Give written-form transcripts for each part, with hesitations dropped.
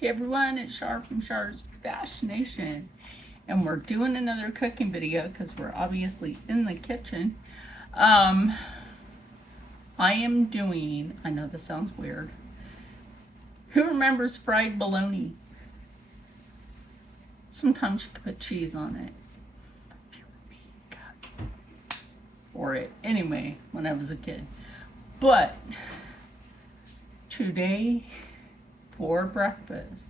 Hey everyone, it's Char from Char's Fascination, and we're doing another cooking video because we're obviously in the kitchen. I am doing, I know this sounds weird, who remembers fried bologna? Sometimes you can put cheese on it. Or it, anyway, when I was a kid. But today, for breakfast,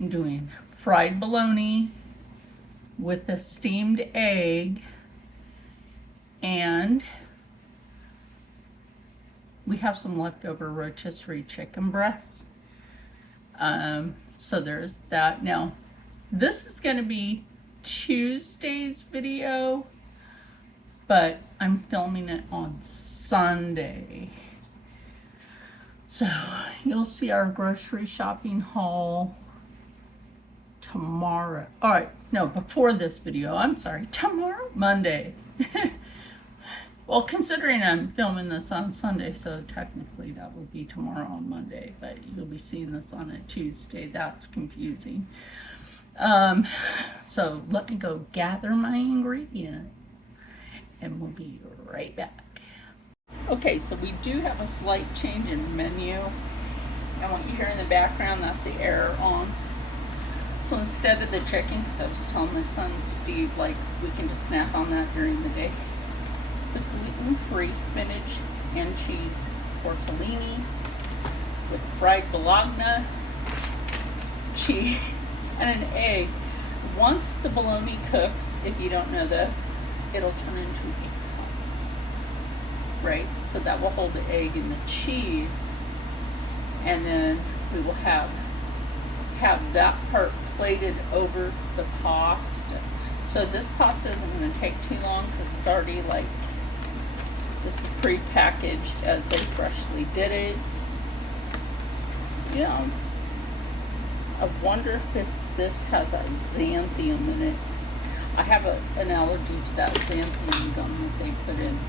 I'm doing fried bologna with a steamed egg, and we have some leftover rotisserie chicken breasts. So there's that. Now, this is going to be Tuesday's video, but I'm filming it on Sunday. So you'll see our grocery shopping haul tomorrow. All right, no, before this video, I'm sorry, tomorrow, Monday. Well, considering I'm filming this on Sunday, so technically that would be tomorrow on Monday, but you'll be seeing this on a Tuesday. That's confusing. So let me go gather my ingredients, and we'll be right back. Okay, so we do have a slight change in menu. And what you hear in the background, that's the air on. So instead of the chicken, because I was telling my son Steve, like, we can just snack on that during the day, the gluten-free spinach and cheese tortellini with fried bologna, cheese, and an egg. Once the bologna cooks, if you don't know this, it'll turn into a cup, right? So that will hold the egg and the cheese, and then we will have that part plated over the pasta. So this pasta isn't going to take too long because it's already like, this is pre-packaged as they freshly did it. You know, I wonder if this has a xanthium in it. I have an allergy to that xanthium gum that they put in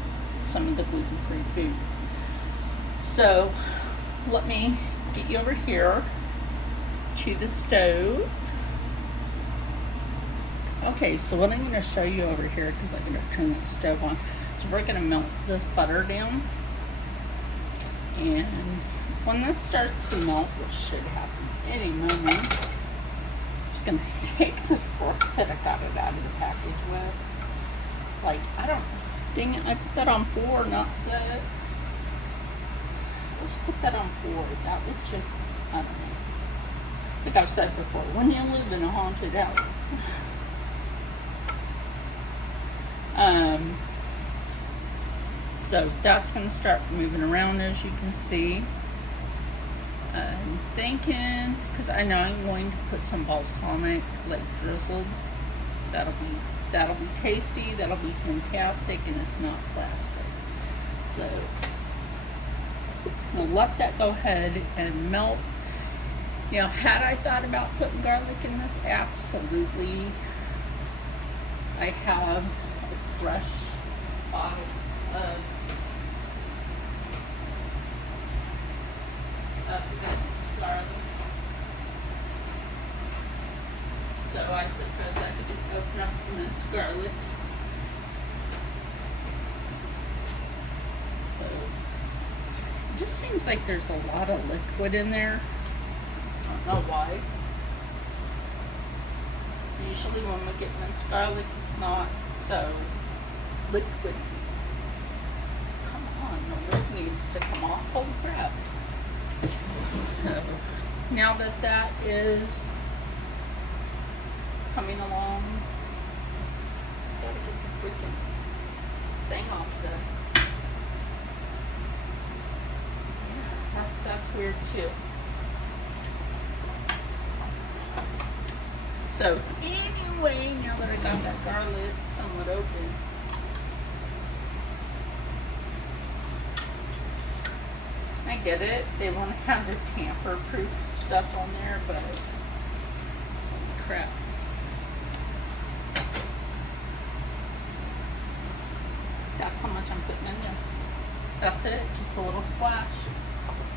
some of the gluten-free food. So let me get you over here to the stove. Okay, so what I'm going to show you over here, because I'm going to turn the stove on, so we're going to melt this butter down, and when this starts to melt, which should happen any moment, I'm just going to take the fork that I got it out of the package with. Like, dang it, I put that on 4, not 6. Let's put that on 4. That was just, I don't know. Like I've said before, when you live in a haunted house. So that's going to start moving around, as you can see. I'm thinking, because I know I'm going to put some balsamic, like drizzled. So that'll be tasty. That'll be fantastic, and it's not plastic. So we'll let that go ahead and melt. You know, had I thought about putting garlic in this? Absolutely. I have a fresh bottle of minced garlic. So I suppose I could just open up the minced garlic. So it just seems like there's a lot of liquid in there. I don't know why. Usually when we get minced garlic, it's not so liquid. Come on, the lid needs to come off. Holy crap. So now that is coming along, just gotta get the freaking thing off there. Yeah, that's weird too. So anyway, now that I got that garlic somewhat open, I get it. They want to have the tamper-proof stuff on there, but holy crap. That's how much I'm putting in there. That's it, just a little splash.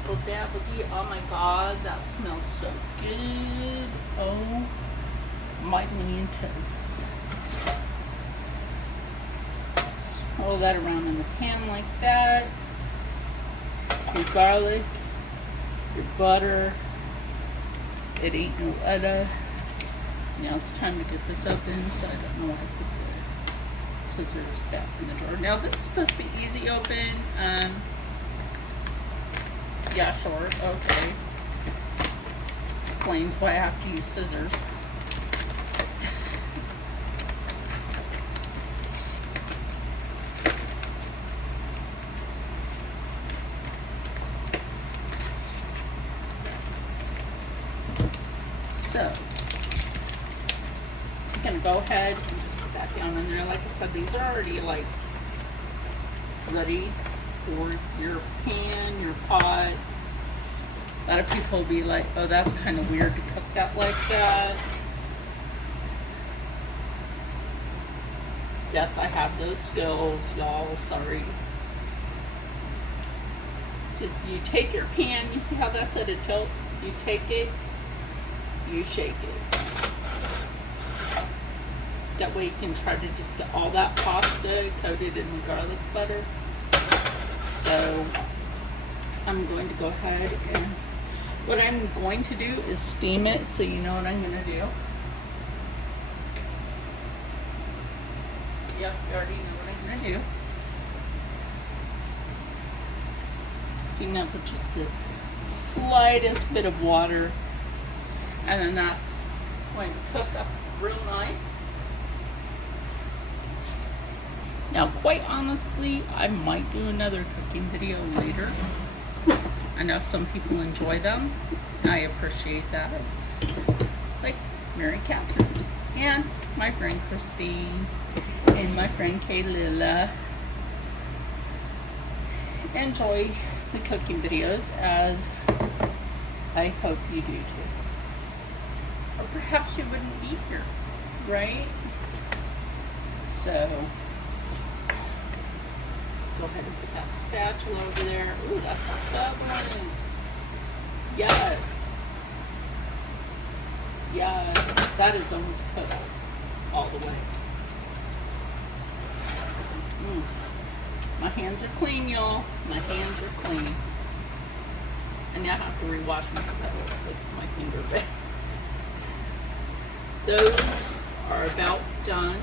A little dabbly. Oh my god, that smells so good. Oh my Lantas. Swirl that around in the pan like that. Your garlic, your butter. It ain't no udda. Now it's time to get this open, so I don't know why I put the scissors back in the drawer. Now this is supposed to be easy open. Yeah, sure, okay. Explains why I have to use scissors. So, I'm gonna go ahead and just put that down in there. Like I said, these are already like ready for your pan, your pot. A lot of people will be like, oh, that's kind of weird to cook that like that. Yes, I have those skills, y'all, sorry. Just, you take your pan, you see how that's at a tilt? You take it, you shake it. That way you can try to just get all that pasta coated in the garlic butter. So I'm going to go ahead and what I'm going to do is steam it, so you know what I'm going to do. Yep, you already know what I'm going to do. Steam that with just the slightest bit of water. And then that's going to cook up real nice. Now, quite honestly, I might do another cooking video later. I know some people enjoy them. I appreciate that. Like Mary Catherine and my friend Christine and my friend Kaylila enjoy the cooking videos, as I hope you do too. Or perhaps you wouldn't be here, right? So go ahead and put that spatula over there. Ooh, that's a good one. Yes. Yes. That is almost cooked all the way. My hands are clean, y'all. My hands are clean. And now I have to rewash them because I will lick my finger bit. Those are about done.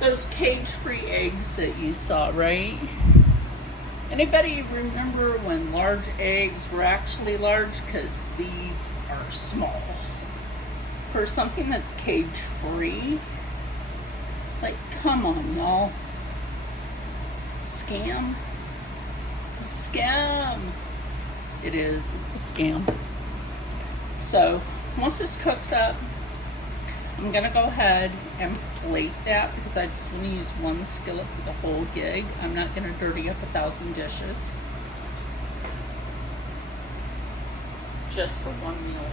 Those cage-free eggs that you saw, right? Anybody remember when large eggs were actually large? Because these are small. For something that's cage-free, like, come on, y'all. Scam? It's a scam. It is. It's a scam. So, once this cooks up, I'm going to go ahead and plate that because I just want to use one skillet for the whole gig. I'm not going to dirty up 1,000 dishes. Just for one meal.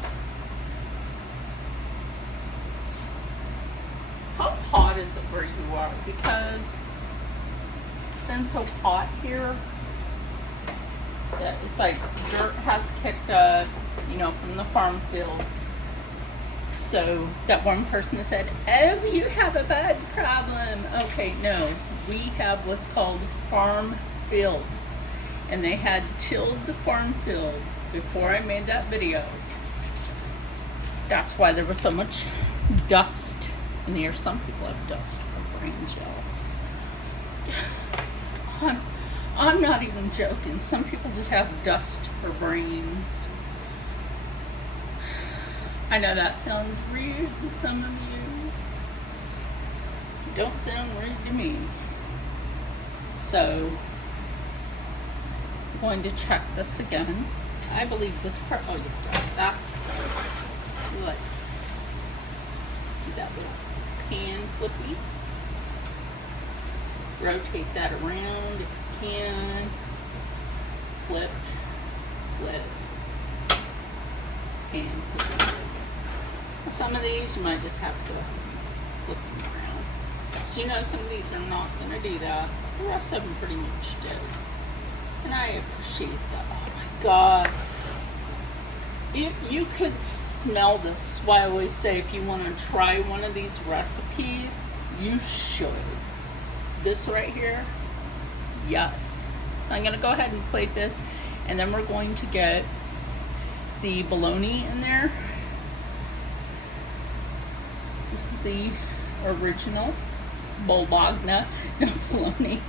How hot is it where you are? Because it's been so hot here that it's like dirt has kicked up, you know, from the farm field. So that one person said, oh, you have a bug problem. Okay, no, we have what's called farm field. And they had tilled the farm field before I made that video. That's why there was so much dust in the air. Some people have dust for brains, y'all. I'm not even joking. Some people just have dust for brains. I know that sounds rude to some of you. Don't sound rude to me. So, I'm going to check this again. I believe this part, oh yeah, that's good. Do that little pan flippy. Rotate that around if you can. Flip, flip, and flip it. Some of these you might just have to flip them around. So you know some of these are not going to do that. The rest of them pretty much do. And appreciate that. Oh my God. If you could smell this, why I always say if you want to try one of these recipes, you should. This right here, yes. I'm going to go ahead and plate this, and then we're going to get the bologna in there. This is the original bologna, no bologna,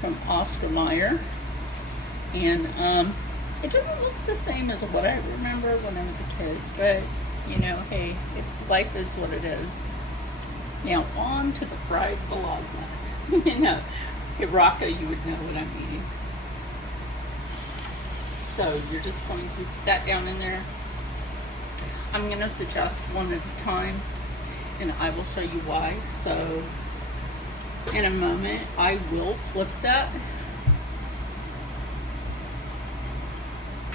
from Oscar Mayer. And it doesn't look the same as what I remember when I was a kid, but you know, hey, life is what it is. Now on to the fried bologna. You know, hey Rocco, you would know what I'm eating. So you're just going to put that down in there. I'm going to suggest one at a time, and I will show you why. So in a moment, I will flip that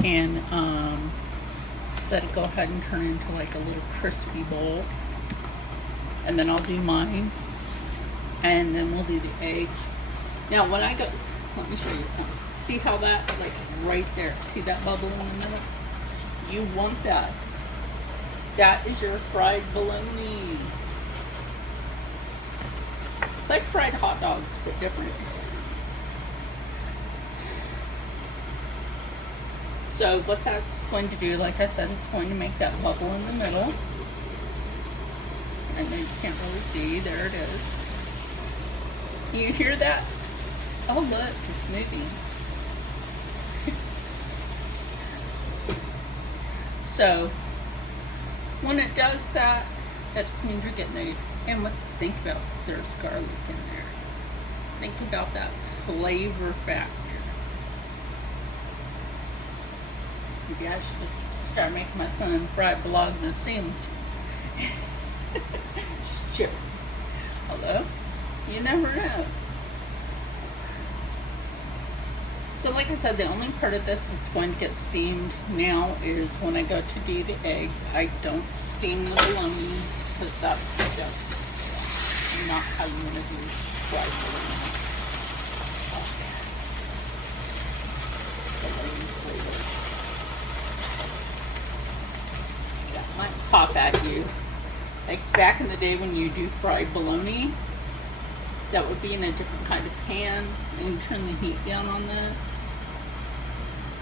and let it go ahead and turn into like a little crispy bowl. And then I'll do mine, and then we'll do the eggs. Now when I go, let me show you something. See how that, like right there, see that bubble in the middle? You want that. That is your fried bologna. It's like fried hot dogs, but different. So what that's going to do, like I said, it's going to make that bubble in the middle. I know you can't really see. There it is. You hear that? Oh look, it's moving. So when it does that, that just means you're getting it. And think about, there's garlic in there. Think about that flavor factor. Maybe I should just start making my son fried bologna sandwich. Just chip. Although, you never know. So like I said, the only part of this that's going to get steamed now is when I go to do the eggs. I don't steam the bologna because that's just not how you want to do fried bologna. That might pop at you. Like back in the day when you do fried bologna, that would be in a different kind of pan, and you turn the heat down on that,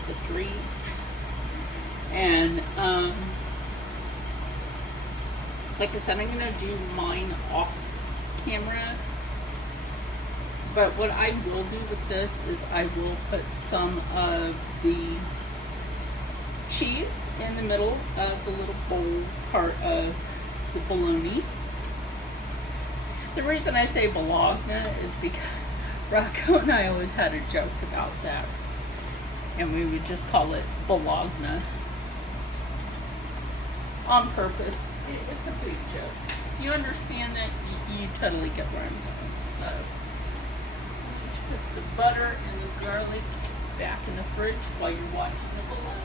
the 3. And like I said, I'm gonna do mine off camera. But what I will do with this is I will put some of the cheese in the middle of the little bowl part of the bologna. The reason I say bologna is because Rocco and I always had a joke about that, and we would just call it bologna on purpose. It's a big joke. You understand that? You totally get where I'm going. So put the butter and the garlic back in the fridge while you're watching the bologna.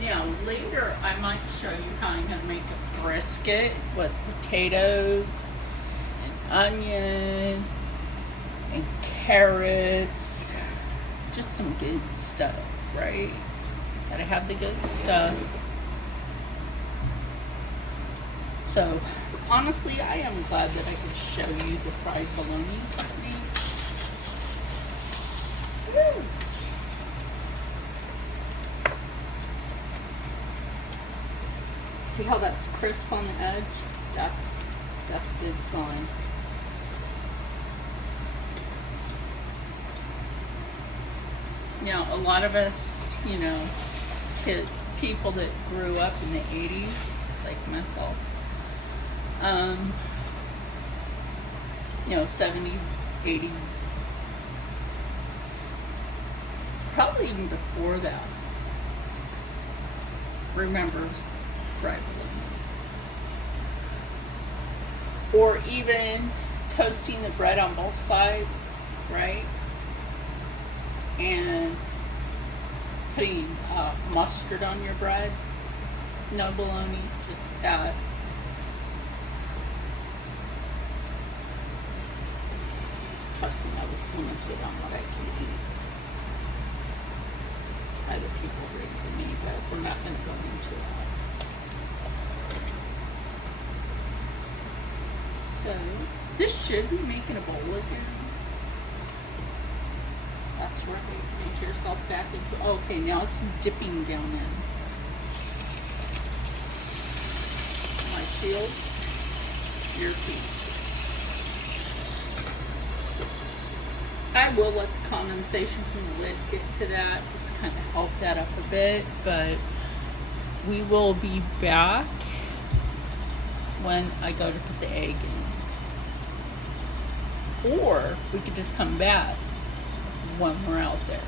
Now later I might show you how I'm going to make a brisket with potatoes and onion and carrots. Just some good stuff, right? Gotta have the good stuff. So honestly, I am glad that I could show you the fried bologna technique. Woo! See how that's crisp on the edge? That's a good sign. Now, a lot of us, you know, people that grew up in the 80s, like myself, you know, 70s, 80s, probably even before that, remembers fried bologna. Or even toasting the bread on both sides, right? And putting mustard on your bread. No bologna, just trust me, I was limited on what I can eat. Other people raising me, but we're not going to go into that. So, this should be making a bowl again. That's right. Make yourself back into. Okay, now it's dipping down in. My field, your feet. I will let the condensation from the lid get to that, just kind of help that up a bit, but we will be back when I go to put the egg in. Or we could just come back when we're out there.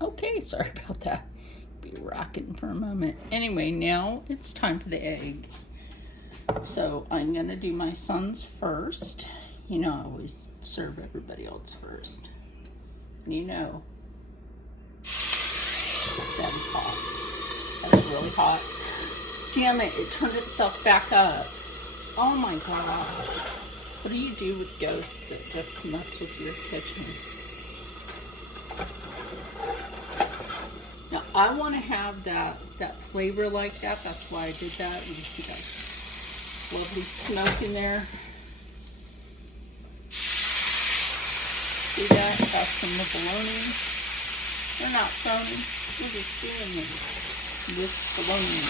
Okay, sorry about that. Be rocking for a moment. Anyway, now it's time for the egg. So I'm gonna do my son's first. You know, I always serve everybody else first. You know, that is hot. That is really hot. Damn it, it turned itself back up. Oh my god. What do you do with ghosts that just mess with your kitchen? Now, I want to have that flavor like that. That's why I did that. You can see that lovely smoke in there. See that? That's from the bologna. They're not phony. We're just doing it. This bologna.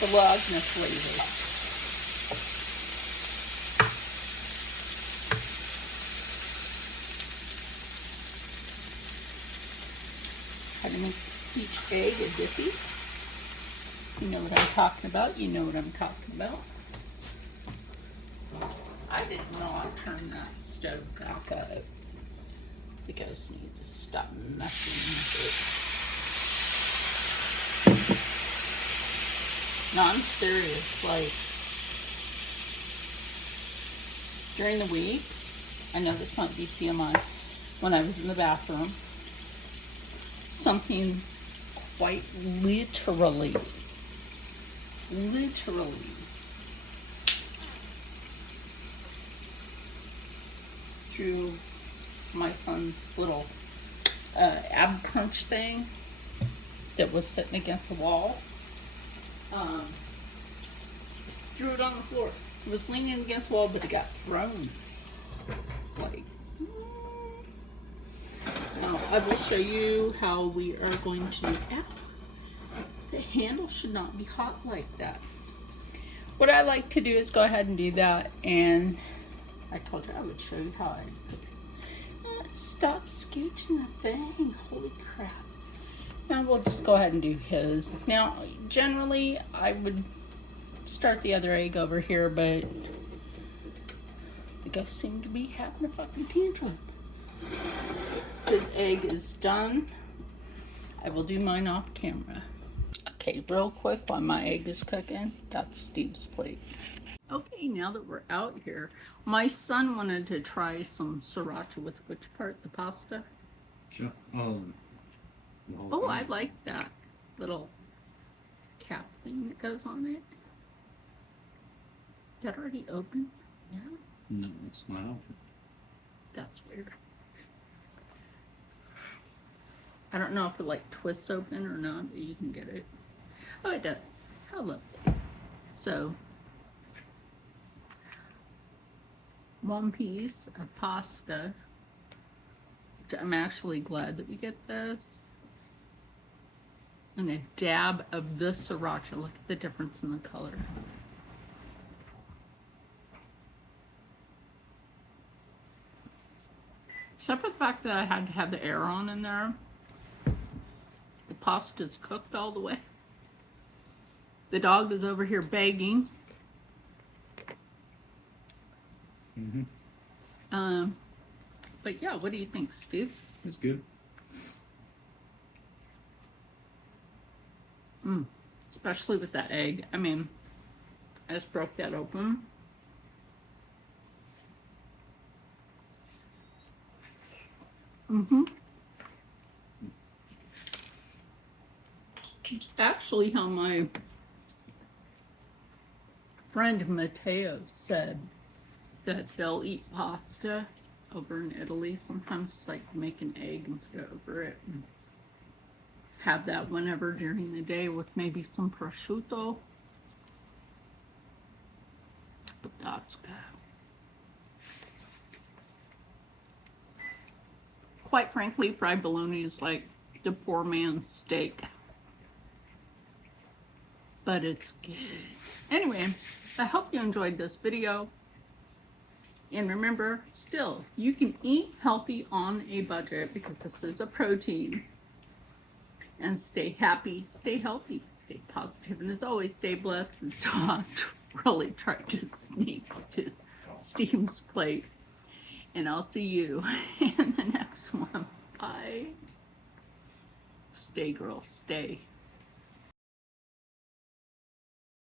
Bologna flavor. How to make each egg a dippy. You know what I'm talking about. You know what I'm talking about. I did not turn that stove back up. The ghost needs to stop messing with it. No, I'm serious. Like, during the week, I know this might be TMI, when I was in the bathroom, something quite literally through my son's little ab crunch thing that was sitting against the wall. Threw it on the floor. It was leaning against the wall, but it got thrown. Like, now I will show you how we are going to do that. The handle should not be hot like that. What I like to do is go ahead and do that, and I told you I would show you how I stop scooching the thing. Holy crap. Now we'll just go ahead and do his. Now, generally, I would start the other egg over here, but the ghosts seem to be having a fucking tantrum. His egg is done. I will do mine off camera. Okay, real quick while my egg is cooking, that's Steve's plate. Okay, now that we're out here, my son wanted to try some sriracha with which part? The pasta? Sure. Oh, I like that little cap thing that goes on it. Is that already open? Yeah. No, it's not open. That's weird. I don't know if it like twists open or not, but you can get it. Oh, it does. How lovely. So, one piece of pasta, which I'm actually glad that we get this, and a dab of this sriracha. Look at the difference in the color. Except for the fact that I had to have the air on in there, the pasta's cooked all the way. The dog is over here begging. But yeah, what do you think, Steve? It's good. Especially with that egg. I mean, I just broke that open. It's actually how my friend Matteo said that they'll eat pasta over in Italy. Sometimes it's like make an egg and put it over it and have that whenever during the day with maybe some prosciutto. But that's good. Quite frankly, fried bologna is like the poor man's steak. But it's good. Anyway, I hope you enjoyed this video. And remember, still, you can eat healthy on a budget because this is a protein. And stay happy, stay healthy, stay positive, and as always, stay blessed. And Todd really tried to sneak to Steve's plate. And I'll see you in the next one. Bye. Stay, girls, stay.